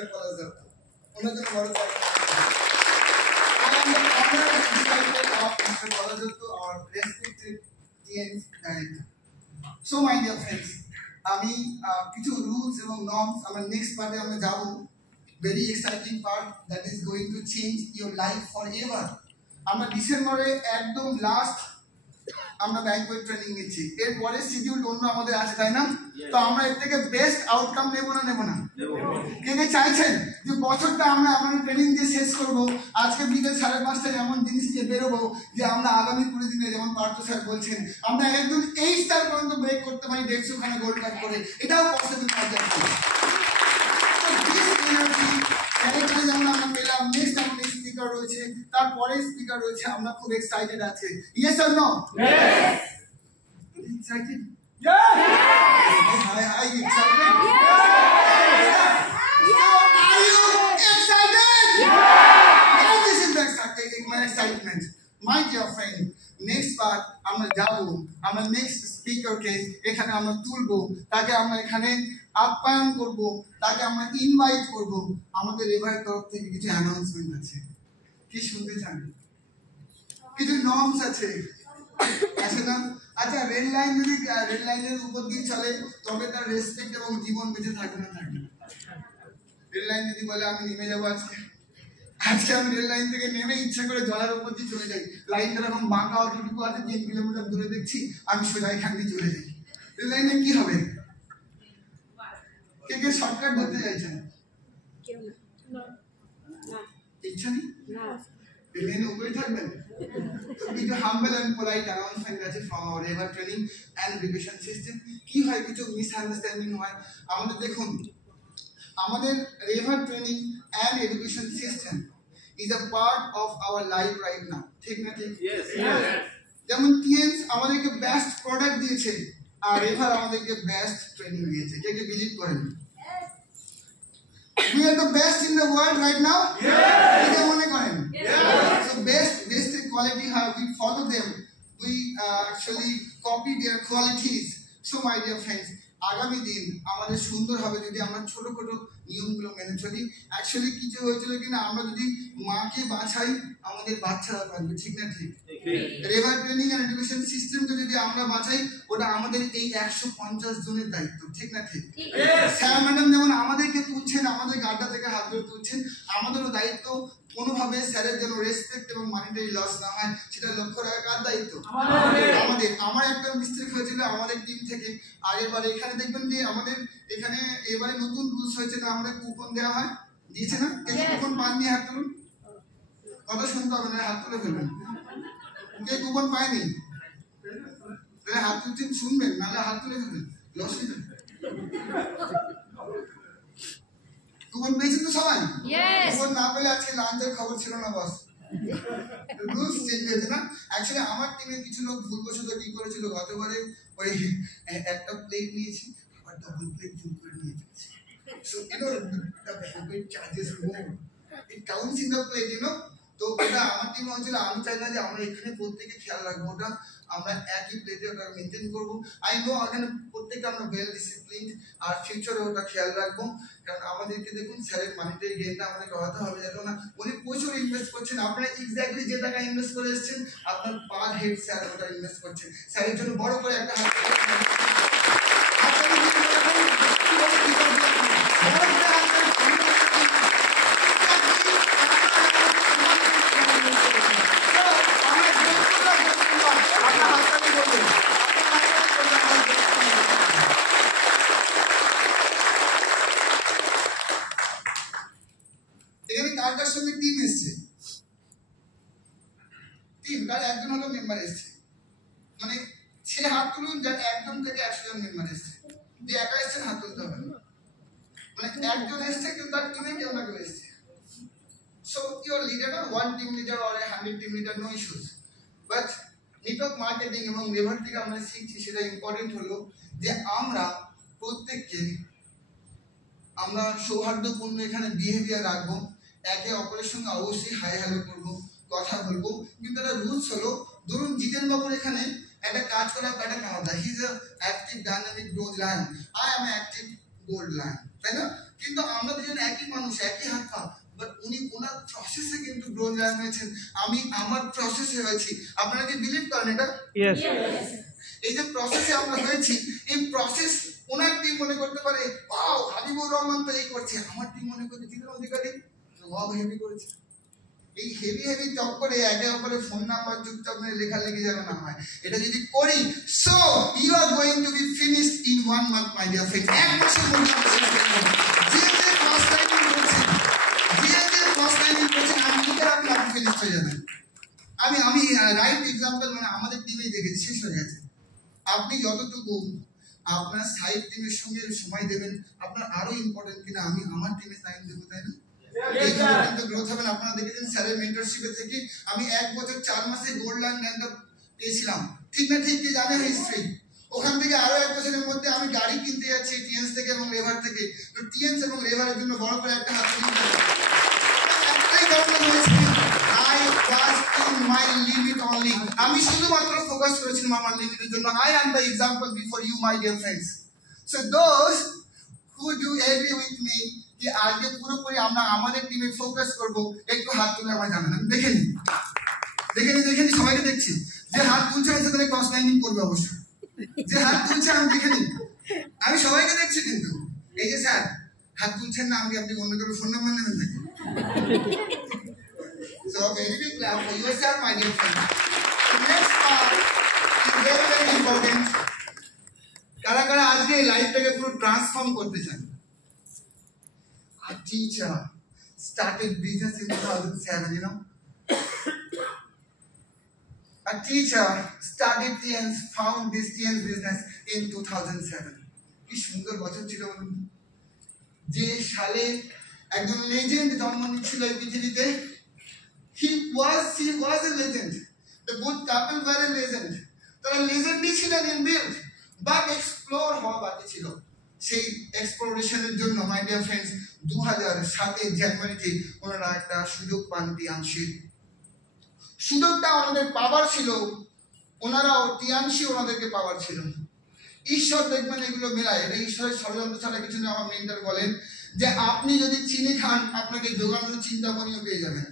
Mr. Palazzo. One of the models I am the honored disciple of Mr. Palazzo, our respected TN's director. So my dear friends, আমি কিছু rules এবং norms আমরা next পার্টে আমরা যাব very exciting part that is going to change your life for ever আমরা ডিসেম্বরে একদম লাস্ট আমরা ব্যাংকুয়েট ট্রেনিং নিচ্ছি এরপরে শিডিউল অন্য আমাদের আছে তাই না তো আমরা এর থেকে বেস্ট আউটকাম নেব না কে কে চাইছেন যে বছরটা আমরা আমাদের ট্রেনিং দিয়ে শেষ করব আজকে বিকেল 5:30টায় এমন জিনিস নিয়ে বেরোবো যে আমরা আগামী 20 দিনে যেমন পার্থ স্যার বলছেন আমরা একদম 8 স্টার পর্যন্ত ব্রেক করতে পারি 150 খানা গোল্ড কাপ করে এটাও পসিবল কাজ আছে এখানে যেমন আমরা পেলাম নেক্সট আমাদের স্পিকার রয়েছে তারপরে স্পিকার রয়েছে আমরা খুব এক্সাইটেড আছি yes or no yes excited yes high excited excitement my dear friend next part আমরা যাব আমরা নেক্সট স্পিকারকে এখানে আমরা তুলবো তাকে আমরা এখানে আপ্যায়ন করব তাকে আমরা ইনভাইট করব আমাদের এবারের তরফ থেকে কিছু অ্যানাউন্সমেন্ট আছে কি শুনতে চান কিছু নর্মস আছে না আচ্ছা রেড লাইন যদি রেড লাইনের উপর দিয়ে চলে তবে তার রেসপেক্ট এবং জীবন বেঁচে থাকবে না রেড লাইন যদি বলে আমি নেমে যাবো আজকে আমি রেল লাইন থেকে নেমে ইচ্ছা করে জলের উপর দিয়ে চলে যাই লাইনটা এরকম বাঁকা অতটুকু আছে 3 কিলোমিটার দূরে দেখছি আমি সোজা এখান দিয়ে চলে যাই রেল লাইনে কি হবে কে শর্টকাট বলতে চাইছেন ইচ্ছা নেই রেল লাইনে উপরে থাকবেন তো কিছু হাম্বল অ্যান্ড পোলাইট অ্যানাউন্সমেন্ট আছে from our river training and education system কি হয় কিছু মিসআন্ডারস্ট্যান্ডিং হয় আমাদের দেখুন আমাদের river training and education system is a part of our life right now ঠিক না ঠিক yes যেমন টিএনস আমাদেরকে বেস্ট প্রোডাক্ট দিয়েছে আর রিভার আমাদেরকে বেস্ট ট্রেনিং দিয়েছে কে কে বিলিভ করেন we are the best in the world right now yes কে মনে করেন yes so best quality how we follow them we actually copy their qualities so my dear friends আগামী দিন আমাদের সুন্দর হবে যদি আমরা ছোট ছোট নিয়মগুলো মেনে চলি অ্যাকচুয়ালি কিছু হয়েছিল কিনা আমরা যদি মাকে বাঁচাই আমাদের বাচ্চারা বাঁচবে ঠিক না ঠিক রিভার ট্রেনিং এন্ড এডুকেশন সিস্টেমকে যদি আমরা বাঁচাই ওটা আমাদের এই 150 জনের দায়িত্ব ঠিক না ঠিক স্যার ম্যাডাম যেমন আমাদেরকে তুলছেন আমাদের গাড্ডা থেকে হাত ধরে তুলছেন আমাদেরও দায়িত্ব কোনোভাবে স্যারের যেন রেসপেক্ট এবং মানিটারি লস না হয় সেটা লক্ষ্য রাখা কার দায়িত্ব আমাদের আমার একটা মিস্টেক হয়েছিল আমাদের টিম থেকে আগের বারে এখানে দেখবেন যে আমাদের এখানে এবারে নতুন রুলস হয়েছে না আমাদের কুপন দেওয়া হয় দিয়েছে না কে কুপন পাননি হাত তুলুন কথা শুনতে হবে না হাত তুলে ফেলবেন কে কুপন পায়নি তাহলে হাত তুলছেন শুনবেন নাহলে হাত তুলে ফেলবেন লস হয়ে যাবে কুপন পেয়েছেন তো সবাই কুপন না পেলে আজকে লাঞ্চের খবর ছিল না বস রুলস চেঞ্জ হয়েছে না অ্যাকচুয়ালি আমার টিমে কিছু লোক ভুলবশত কি করেছিল গতবারে ওই একটা প্লেট নিয়েছি আবার ডাবল প্লেট ভুল করে নিয়ে যাচ্ছে so you know the plate charges more it counts in the plate you know তো ওটা আমার টিমে হয়েছিল আমি চাই না যে আমরা এখানে প্রত্যেকে খেয়াল রাখবো ওটা আমরা একই প্লেটে ওটা মেনটেন করবো আই নো এখানে প্রত্যেকে আমরা ওয়েল ডিসিপ্লিন আর ফিউচারে ওটা খেয়াল রাখবো কারণ আমাদেরকে দেখুন স্যারের মানিটারি গেইনটা আমাদেরকে হতে হবে যাতে না উনি প্রচুর ইনভেস্ট করছেন আপনারা এক্স্যাক্টলি যে টাকা ইনভেস্ট করে এসেছেন আপনার পার হেড স্যার ওটা ইনভেস্ট করছেন স্যারের জন্য বড় করে একটা হাত মানে সে হাত তুলুন যার একজন থেকে 100 জন মেম্বার এসছে যে একা এসছেন হাত তুলতে হবে মানে একজন এসছে কিন্তু তার টিমে কেউ না কেউ এসছে সো ইউর লিডার না 1 team leader or 100 team leader no issues but network marketing এবং রিভার থেকে আমরা শিখছি সেটা ইম্পর্টেন্ট হলো যে আমরা প্রত্যেককে আমরা সৌহার্দ্যপূর্ণ এখানে বিহেভিয়ার রাখবো একে অপরের সঙ্গে অবশ্যই হাই হ্যালো করবো কথা বলবো কিন্তু একটা রুলস হলো ধরুন জিতেন বাবুর এখানে একটা কাজ করার প্যাটার্ন আলাদা he is a active dynamic growth lion I am active gold lion তাই না কিন্তু আমরা দুজন একই মানুষ র্যাঙ্ক হয়েছেন, আমি আমার প্রসেসে হয়েছি। আপনারা কি বিলিভ করেন এটা? এই যে প্রসেসে আমরা হয়েছি, এই প্রসেস ওনার টিম মনে করতে পারে ওয়াও হাবিবুর রহমান তো এই করছে, আমার টিম মনে করতে জিতেন অধিকারী ওয়াও হেভি করেছে। এই হেভি হেভি চক্করে একে অপরের ফোন নাম্বার চুপচাপ লেখালেখি যেন না হয়। এটা যদি করি, so you are going to be finished in 1 month my dear friend. এক মাসের মধ্যে যে ক্রস লাইনিং করছেন, ক্রস লাইনিং করছেন, আমি ফিনিশ হয়ে যাবেন। আমি রাইট এক্সাম্পল আমাদের টিমেই দেখেছি, শেষ হয়ে গেছে। আপনি যতটুকু আপনার সাইড টিমের সঙ্গে সময় দেবেন, আপনার আরো ইম্পর্টেন্ট কিনা আমি আমার টিমে টাইম দেবো, তাই না? কিন্তু গ্রোথ হবেন। আপনারা দেখেছেন স্যারের মেন্টরশিপে থেকে আমি 1 বছর 4 মাসে গোল্ড র্যাঙ্ক পেয়েছিলাম, ঠিক না ঠিক? কি জানে হিস্ট্রি। ওখান থেকে আরো 1 বছরের মধ্যে আমি গাড়ি কিনতে যাচ্ছি টিএনস থেকে এবং লেভার থেকে। তো টিএনস এবং লেভারের জন্য বড় করে একটা হাত দিতে একটাই কারণ হয়েছে, I was in my limit only. আমি শুধুমাত্র ফোকাস করেছিলাম আমার লিমিটের জন্য। I am the example before you my dear friends. So those who do agree with me যে আজকে পুরোপুরি আমরা আমাদের টিমে ফোকাস করব, একটু হাত তুলে আমার জানান। আমি দেখে নি সবাইকে দেখছি। যে হাত তুলছে হয়তো তাহলে ক্রস লাইনিং করবে অবশ্যই। যে হাত তুলছে আমি দেখে নি, আমি সবাইকে দেখছি। কিন্তু এই যে স্যার হাত তুলছেন না, আপনি অন্য কারো ফোন নাম্বার নেবেন নাকি? So very big clap for yourself, my dear friend. The next part is very very important. কারা কারা আজকে লাইফটাকে পুরো ট্রান্সফর্ম করতে চান? A teacher started business in 2007, you know. A teacher started TNS, found this TNS business in 2007. কি সুন্দর বছর ছিল বলুন। যে সালে একজন লেজেন্ড জন্ম নিচ্ছিল এই পৃথিবীতে। She was a legend. The good couple were a legend. তারা লেজেন্ডই ছিলেন ইনবিল্ড, বাট এক্সপ্লোর হওয়া বাকি ছিল। সেই এক্সপ্লোরেশনের জন্য মাই ডিয়ার ফ্রেন্ডস 2007 জানুয়ারিতে ওনারা একটা সুযোগ পান টিয়ানশি। সুযোগটা ওনাদের পাওয়ার ছিল, ওনারাও টিয়ানশি ওনাদেরকে পাওয়ার ছিল। ঈশ্বর দেখবেন এগুলো মেলায়, এটা ঈশ্বরের ষড়যন্ত্র ছাড়া কিছু না। আমার মেন্টর বলেন যে আপনি যদি চিনি খান, আপনাকে যোগানোর চিন্তামণিও পেয়ে যাবেন।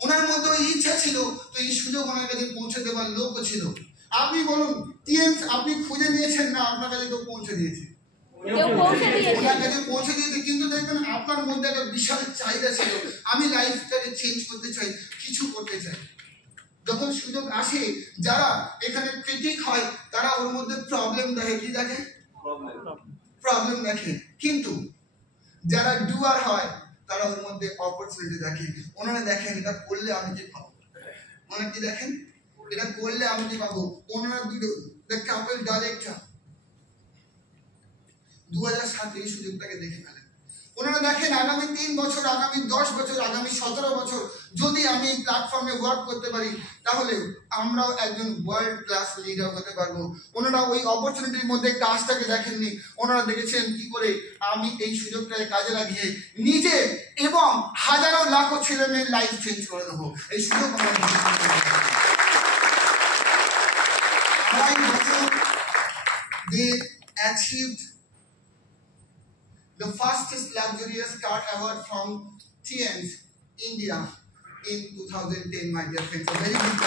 ওনার মধ্যে ইচ্ছা ছিল, তো এই সুযোগ ওনার কাছে পৌঁছে দেওয়ার লোকও ছিল। আপনি বলুন টিএনস আপনি খুঁজে নিয়েছেন না আপনার কাছে কেউ পৌঁছে দিয়েছে? ওনার কাছে পৌঁছে দিয়েছে, কিন্তু দেখবেন আপনার মধ্যে একটা বিশাল চাহিদা ছিল, আমি লাইফটাকে চেঞ্জ করতে চাই, কিছু করতে চাই। যখন সুযোগ আসে, যারা এখানে ক্রিটিক হয় তারা ওর মধ্যে প্রবলেম দেখে। কি দেখে? প্রবলেম দেখে। কিন্তু যারা ডুয়ার হয় তারা ওর মধ্যে অপরচুনিটি দেখে। ওনারা দেখেন এটা করলে আমি কি পাবো, ওনারা কি দেখেন এটা করলে আমি কি পাবো। ওনারা দ্য কাপল ডাইরেক্টর 2007 এই সুযোগটাকে দেখে ফেলেন। ওনারা দেখেন আগামী 3 বছর, আগামী 10 বছর, আগামী 17 বছর যদি আমি এই প্ল্যাটফর্মে ওয়ার্ক করতে পারি, তাহলে আমরাও একজন ওয়ার্ল্ড ক্লাস লিডার হতে পারবো। ওনারা ওই অপরচুনিটির মধ্যে কাজটাকে দেখেননি, ওনারা দেখেছেন কি করে আমি এই সুযোগটাকে কাজে লাগিয়ে নিজে এবং হাজারো লাখো ছেলে মেয়ের লাইফ চেঞ্জ করে দেবো। এই সুযোগ আমরা they achieved the fastest luxurious car award from TNS India in 2010, my dear friends. A very big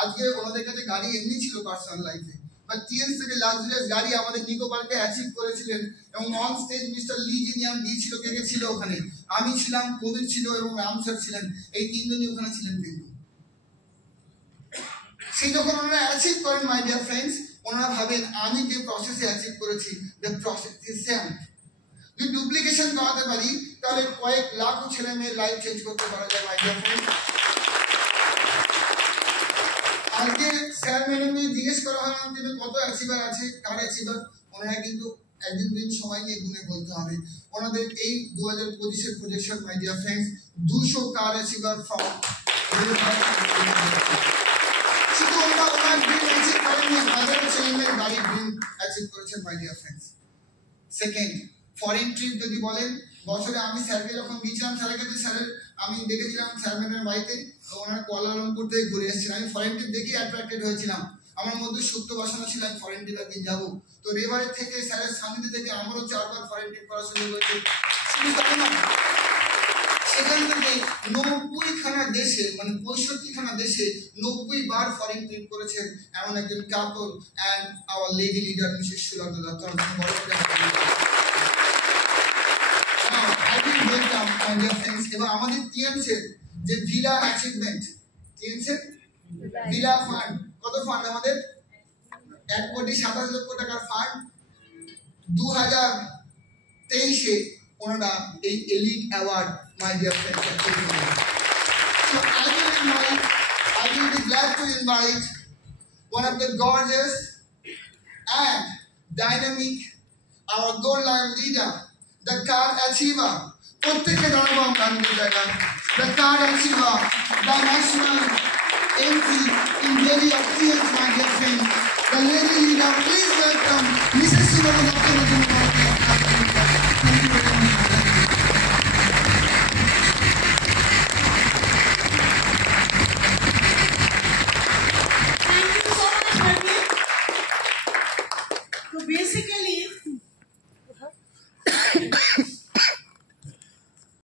আজকে ওনাদের কাছে গাড়ি এমনি ছিল পার্সোনাল লাইফে, বাট টিএনস থেকে লাক্সারিয়াস গাড়ি আমাদের নিকো পার্কে অ্যাচিভ করেছিলেন। এবং অন স্টেজ মিস্টার লি জিনিয়ান ডি ছিল, কে ছিল ওখানে? আমি ছিলাম, কবির ছিল এবং রাম স্যার ছিলেন। এই তিনজনই ওখানে ছিলেন। কিন্তু সেই যখন ওনারা অ্যাচিভ করেন মাই ডিয়ার ফ্রেন্ডস, ওনারা ভাবেন আমি যে প্রসেসে অ্যাচিভ করেছি দ্য প্রসেস ইজ সেম। যদি ডুপ্লিকেশন করাতে পারি তাহলে কয়েক লাখ ছেলে মেয়ের লাইফ চেঞ্জ করতে পারা যায় মাই ডিয়ার ফ্রেন্ডস। আজকে স্যার ম্যাডামকে জিজ্ঞেস করা হয় যে কত অ্যাচিভার আছে, কার অ্যাচিভার, ওনারা কিন্তু একদিন দিন সময় নিয়ে গুনে বলতে হবে। ওনাদের এই 2025 projection my dear friends 200 car achiever from শুধু ওনারা ওনার ড্রিম অ্যাচিভ করেননি, হাজারো ছেলে মেয়ের বাড়ির ড্রিম অ্যাচিভ করেছেন মাই dear friends. Second, foreign trip যদি বলেন, বছরে আমি স্যারকে যখন গিয়েছিলাম স্যারের কাছে, স্যারের আমি দেখেছিলাম স্যার ম্যাডামের বাড়িতে ওনারা কুয়ালালামপুর থেকে ঘুরে এসেছিলেন। আমি ফরেন ট্রিপ দেখে অ্যাট্রাক্টেড হয়েছিলাম, আমার মধ্যে সত্য বাসনা ছিল আমি ফরেন ট্রিপ একদিন যাবো। তো রেভারের থেকে স্যারের সান্নিধ্যে থেকে আমারও 4 বার ফরেন ট্রিপ করার সুযোগ হয়েছে। সেখান থেকে 90খানা দেশে মানে 65খানা দেশে 90বার ফরেন ট্রিপ করেছেন এমন একজন কাপল and our lady leader Mrs Sulata Dutta. বড় করে I will welcome my dear friends এবং আমাদের টিএনসের যে ভিলা অ্যাচিভমেন্ট, টিএনসের ভিলা ফান্ড, কত ফান্ড আমাদের 1,27,00,000 টাকার ফান্ড 2023-এ ওনারা এই elite award my dear friends. So I will be glad to invite one of the gorgeous and dynamic our goal line leader, the card achiever. প্রত্যেককে জানাবো আমরা জায়গা the card achiever, the national entry in Valley of Tears, my dear friends, the lady leader. Please welcome Mrs. Sulata Dotto.